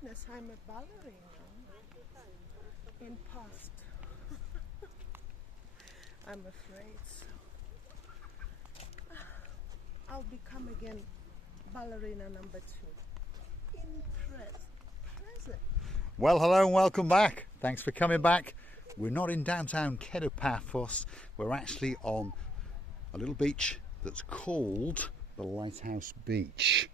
goodness, I'm a ballerina in past. I'm afraid so. I'll become again ballerina number 2 in present. Well, hello and welcome back. Thanks for coming back. We're not in downtown Paphos. We're actually on a little beach that's called the Lighthouse Beach.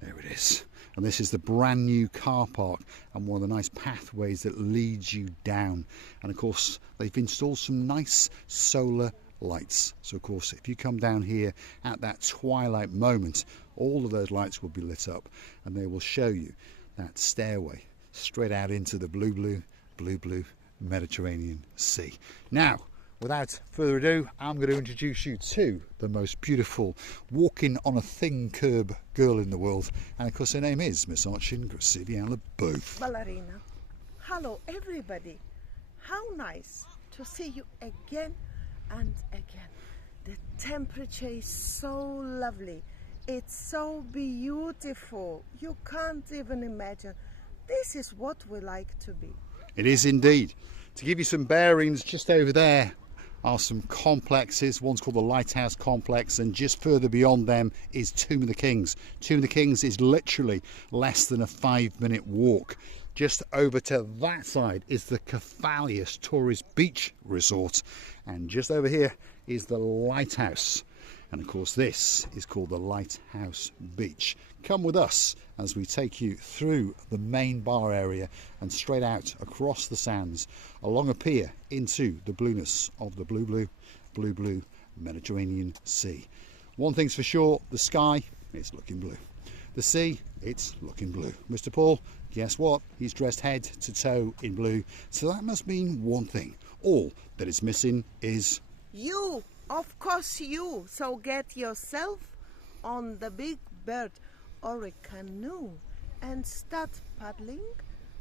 There it is. And this is the brand new car park and one of the nice pathways that leads you down. And of course, they've installed some nice solar lights. So of course, if you come down here at that twilight moment, all of those lights will be lit up and they will show you that stairway straight out into the blue Mediterranean Sea. Now, without further ado, I'm going to introduce you to the most beautiful walking on a thin curb girl in the world, and of course her name is Miss Archin Graciliana Booth. Ballerina. Hello everybody. How nice to see you again and again. The temperature is so lovely. It's so beautiful. You can't even imagine. This is what we like to be. It is indeed. To give you some bearings, just over there are some complexes. One's called the Lighthouse Complex, and just further beyond them is Tomb of the Kings. Tomb of the Kings is literally less than a 5-minute walk. Just over to that side is the Paphos Tourist Beach Resort, and just over here is the Lighthouse. And of course this is called the Lighthouse Beach. Come with us as we take you through the main bar area and straight out across the sands along a pier into the blueness of the blue Mediterranean Sea. One thing's for sure, the sky, it's looking blue. The sea, it's looking blue. Mr. Paul, guess what? He's dressed head to toe in blue. So that must mean one thing. All that is missing is you. Of course you. So get yourself on the big bird or a canoe and start paddling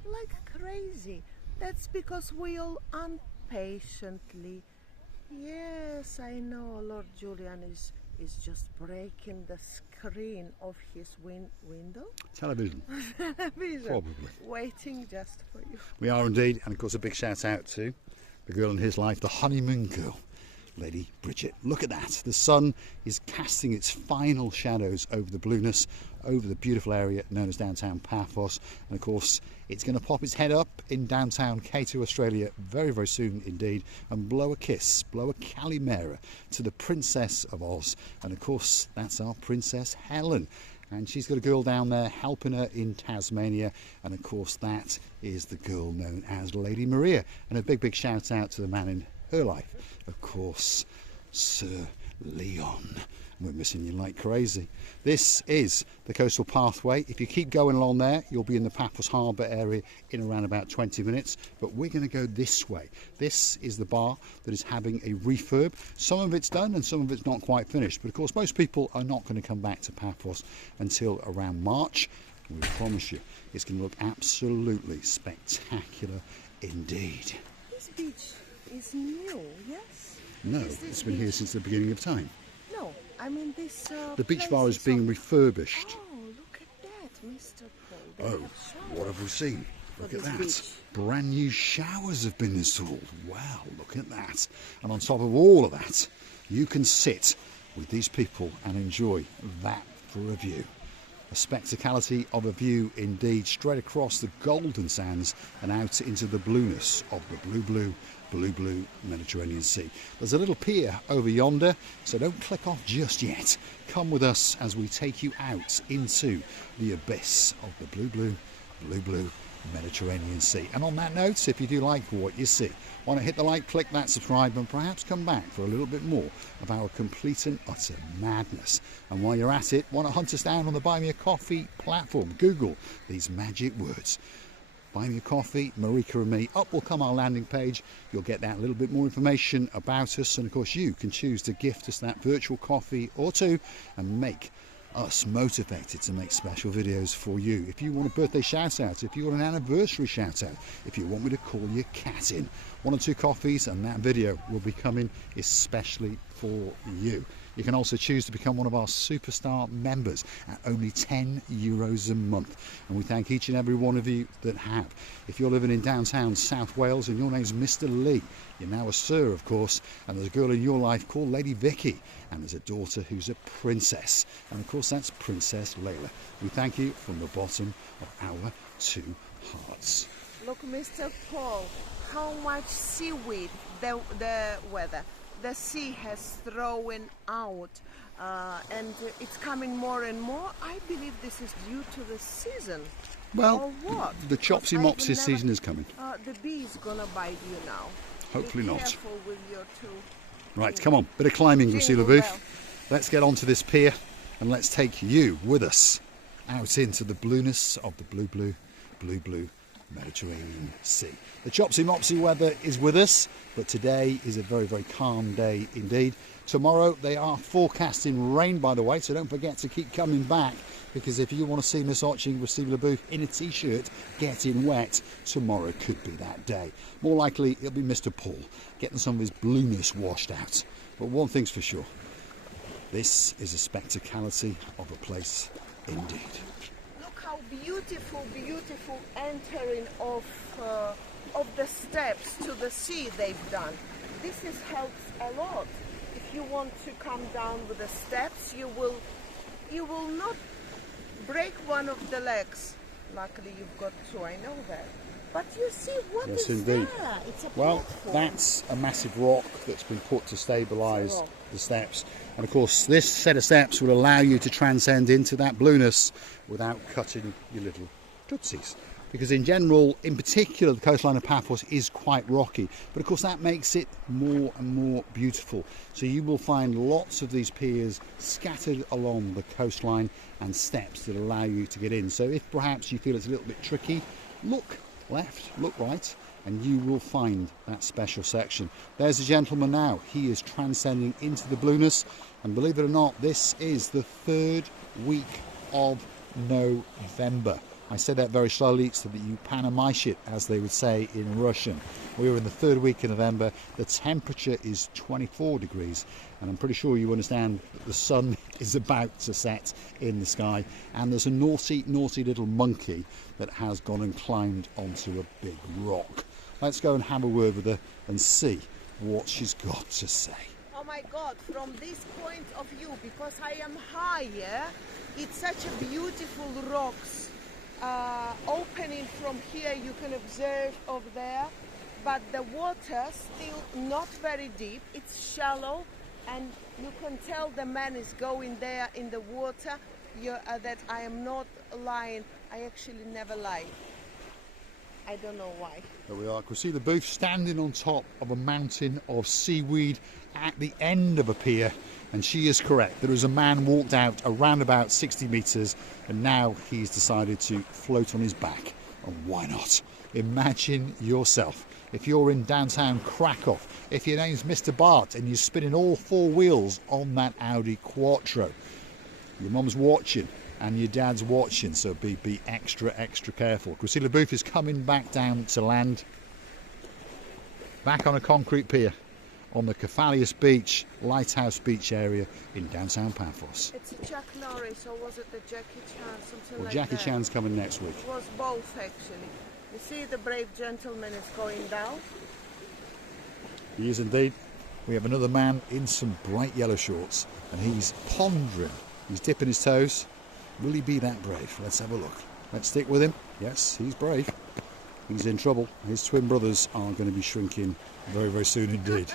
like crazy. That's because we all impatiently. Yes, I know Lord Julian is just breaking the screen of his window. television. Television. Probably. Waiting just for you. We are indeed, and of course a big shout out to the girl in his life, the honeymoon girl, Lady Bridget. Look at that. The sun is casting its final shadows over the blueness, over the beautiful area known as downtown Paphos. And of course, it's going to pop its head up in downtown Cato, Australia very, very soon indeed, and blow a kiss, blow a Calimera to the Princess of Oz. And of course, that's our Princess Helen. And she's got a girl down there helping her in Tasmania. And of course, that is the girl known as Lady Maria. And a big, big shout out to the man in her life, of course, Sir Leon. We're missing you like crazy. This is the coastal pathway. If you keep going along there, you'll be in the Paphos Harbour area in around about 20 minutes. But we're going to go this way. This is the bar that is having a refurb. Some of it's done and some of it's not quite finished. But of course, most people are not going to come back to Paphos until around March. We promise you, it's going to look absolutely spectacular indeed. This beach is new, yes? No, it's been here since the beginning of time. No, I mean this. The beach bar is being refurbished. Oh, look at that, Mr. Paul. Oh, what have we seen? Look at that. Beach. Brand new showers have been installed. Wow, look at that. And on top of all of that, you can sit with these people and enjoy that for a view. A spectacality of a view indeed, straight across the golden sands and out into the blueness of the blue Mediterranean Sea. There's a little pier over yonder, so don't click off just yet. Come with us as we take you out into the abyss of the blue Mediterranean Sea. And on that note, if you do like what you see, why not hit the like, click that subscribe, and perhaps come back for a little bit more of our complete and utter madness. And while you're at it, why not hunt us down on the Buy Me a Coffee platform? Google these magic words: Buy Me a Coffee, Marika and me. Up will come our landing page. You'll get that little bit more information about us, and of course you can choose to gift us that virtual coffee or two and make us motivated to make special videos for you. If you want a birthday shout out, if you want an anniversary shout out, if you want me to call your cat in, 1 or 2 coffees and that video will be coming especially for you. You can also choose to become one of our superstar members at only €10 a month. And we thank each and every one of you that have. If you're living in downtown South Wales and your name's Mr. Lee, you're now a sir, of course, and there's a girl in your life called Lady Vicky, and there's a daughter who's a princess. And of course, that's Princess Layla. We thank you from the bottom of our two hearts. Look, Mr. Paul, how much seaweed the weather, the sea has thrown out, and it's coming more and more. I believe this is due to the season. Well, or what? the Chopsy Mopsy season is coming. The bee is gonna bite you now. Hopefully Be not. careful with your two. Right, come on, bit of climbing, Lucilla Jingle Booth. bell. Let's get onto this pier and let's take you with us out into the blueness of the blue Mediterranean Sea. The Chopsy Mopsy weather is with us, but today is a very, very calm day indeed. Tomorrow they are forecasting rain, by the way, so don't forget to keep coming back, because if you want to see Miss Otching Lucilla Booth in a t-shirt getting wet, tomorrow could be that day. More likely it'll be Mr. Paul getting some of his blueness washed out. But one thing's for sure, this is a spectacality of a place indeed. Look how beautiful entering of the steps to the sea they've done. This helps a lot. If you want to come down with the steps, you will not break one of the legs. Luckily, you've got two. I know that. But you see what Yes, is indeed. there? It's a Well, platform. that's a massive rock that's been put to stabilise It's a rock. the steps. And of course, this set of steps will allow you to transcend into that blueness without cutting your little tootsies. Because in general, in particular, the coastline of Paphos is quite rocky. But of course, that makes it more and more beautiful. So you will find lots of these piers scattered along the coastline and steps that allow you to get in. So if perhaps you feel it's a little bit tricky, look left, look right, and you will find that special section. There's a gentleman now. He is transcending into the blueness, and believe it or not, this is the third week of November. I say that very slowly so that you panamish it, as they would say in Russian. We are in the third week of November. The temperature is 24 degrees, and I'm pretty sure you understand that the sun is about to set in the sky, and there's a naughty little monkey that has gone and climbed onto a big rock. Let's go and have a word with her and see what she's got to say. Oh my God, from this point of view, because I am higher, it's such a beautiful rocks. Opening from here, you can observe over there, but the water still not very deep. It's shallow, and you can tell the man is going there in the water. That I am not lying. I actually never lie. I don't know why. There we are. Lucilla Booth standing on top of a mountain of seaweed at the end of a pier, and she is correct. There is a man walked out around about 60 metres, and now he's decided to float on his back. And why not? Imagine yourself, if you're in downtown Krakow, if your name's Mr. Bart and you're spinning all four wheels on that Audi Quattro. Your mum's watching and your dad's watching, so be extra careful. Lucilla Booth is coming back down to land, back on a concrete pier on the Paphos Beach, Lighthouse Beach area in downtown Paphos. It's Chuck Norris, or was it the Jackie Chan, something Well, like Jackie that? Chan's coming next week. It was both actually. You see the brave gentleman is going down. He is indeed. We have another man in some bright yellow shorts, and he's pondering. He's dipping his toes. Will he be that brave? Let's have a look. Let's stick with him. Yes, he's brave. He's in trouble. His twin brothers are going to be shrinking very, very soon indeed.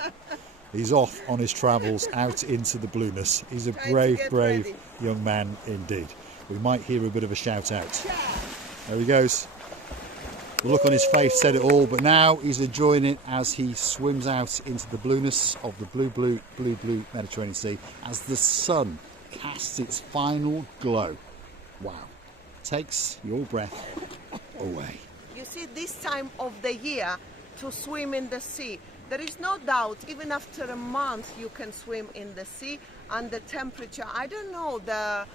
He's off on his travels out into the blueness. He's a brave ready. young man indeed. We might hear a bit of a shout out. There he goes. The look on his face said it all, but now he's enjoying it as he swims out into the blueness of the blue Mediterranean Sea as the sun casts its final glow. Wow. Takes your breath away. You see, this time of the year to swim in the sea, there is no doubt, even after a month you can swim in the sea, and the temperature, I don't know, the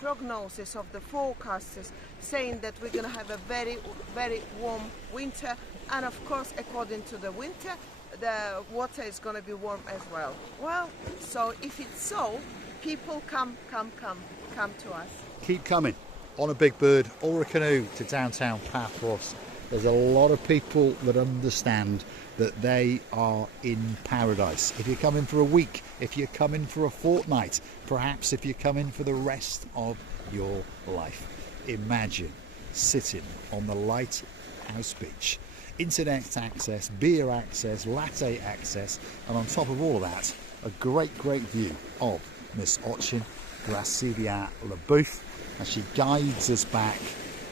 prognosis of the forecasters saying that we're going to have a very, very warm winter, and of course, according to the winter, the water is going to be warm as well. Well, so if it's so, people come to us. Keep coming on a big bird or a canoe to downtown Paphos. There's a lot of people that understand that they are in paradise. If you're coming for a week, if you're coming for a fortnight, perhaps if you're coming for the rest of your life, imagine sitting on the Lighthouse Beach. Internet access, beer access, latte access, and on top of all of that, a great view of Miss Ochin Gracilia LaBouffe as she guides us back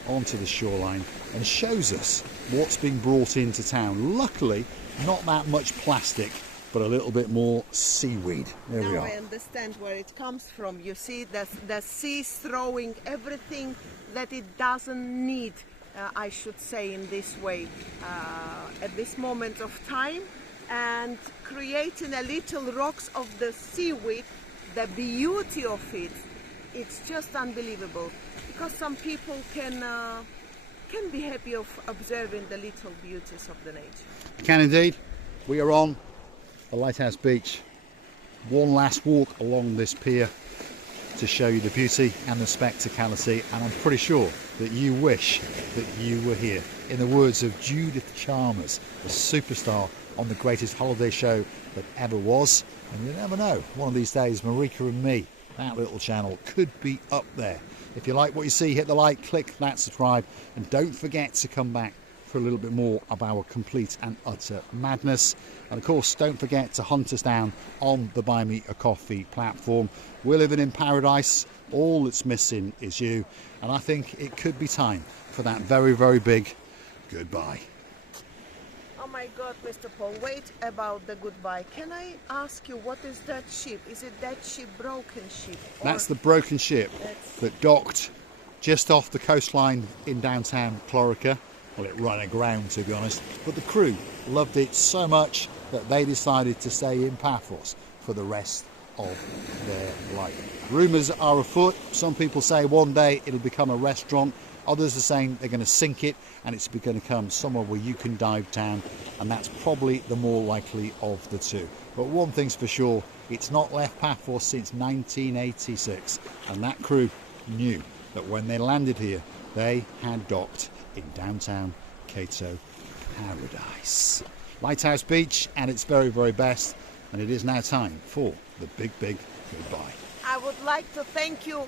onto the shoreline and shows us what's been brought into town. Luckily, not that much plastic, but a little bit more seaweed. There we now are. I understand where it comes from. You see, the sea's throwing everything that it doesn't need, I should say in this way, at this moment of time, and creating a little rocks of the seaweed. The beauty of it, it's just unbelievable, because some people can be happy of observing the little beauties of the nature. You can indeed. We are on the Lighthouse Beach. One last walk along this pier to show you the beauty and the spectacality, and I'm pretty sure that you wish that you were here. In the words of Judith Chalmers, the superstar on the greatest holiday show that ever was, and you never know, one of these days Marika and me, that little channel, could be up there. If you like what you see, hit the like, click that subscribe, and don't forget to come back for a little bit more of our complete and utter madness. And of course, don't forget to hunt us down on the Buy Me a Coffee platform. We're living in paradise. All that's missing is you. And I think it could be time for that very big goodbye. Oh my God, Mr. Paul, wait about the goodbye. Can I ask you, what is that ship? Is it that ship, broken ship? That's the broken ship that docked just off the coastline in downtown Clorica. Well, it ran aground, to be honest, but the crew loved it so much that they decided to stay in Paphos for the rest of their life. Rumours are afoot. Some people say one day it'll become a restaurant. Others are saying they're going to sink it and it's going to become somewhere where you can dive down, and that's probably the more likely of the two. But one thing's for sure, it's not left Paphos since 1986, and that crew knew that when they landed here, they had docked in downtown Cato paradise. Lighthouse Beach and its very best, and it is now time for the big goodbye. I would like to thank you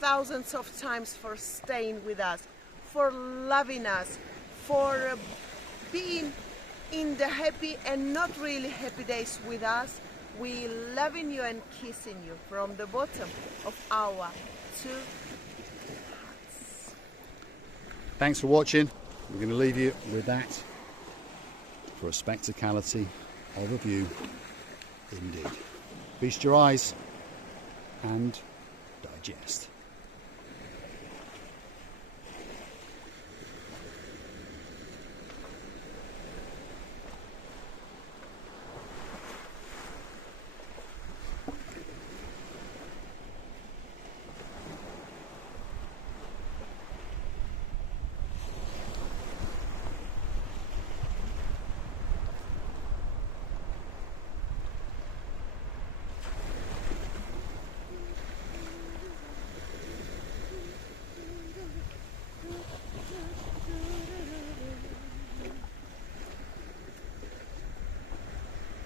thousands of times for staying with us, for loving us, for being in the happy and not really happy days with us. We loving you and kissing you from the bottom of our two hearts. Thanks for watching. We're going to leave you with that for a spectacality of a view indeed. Feast your eyes and digest.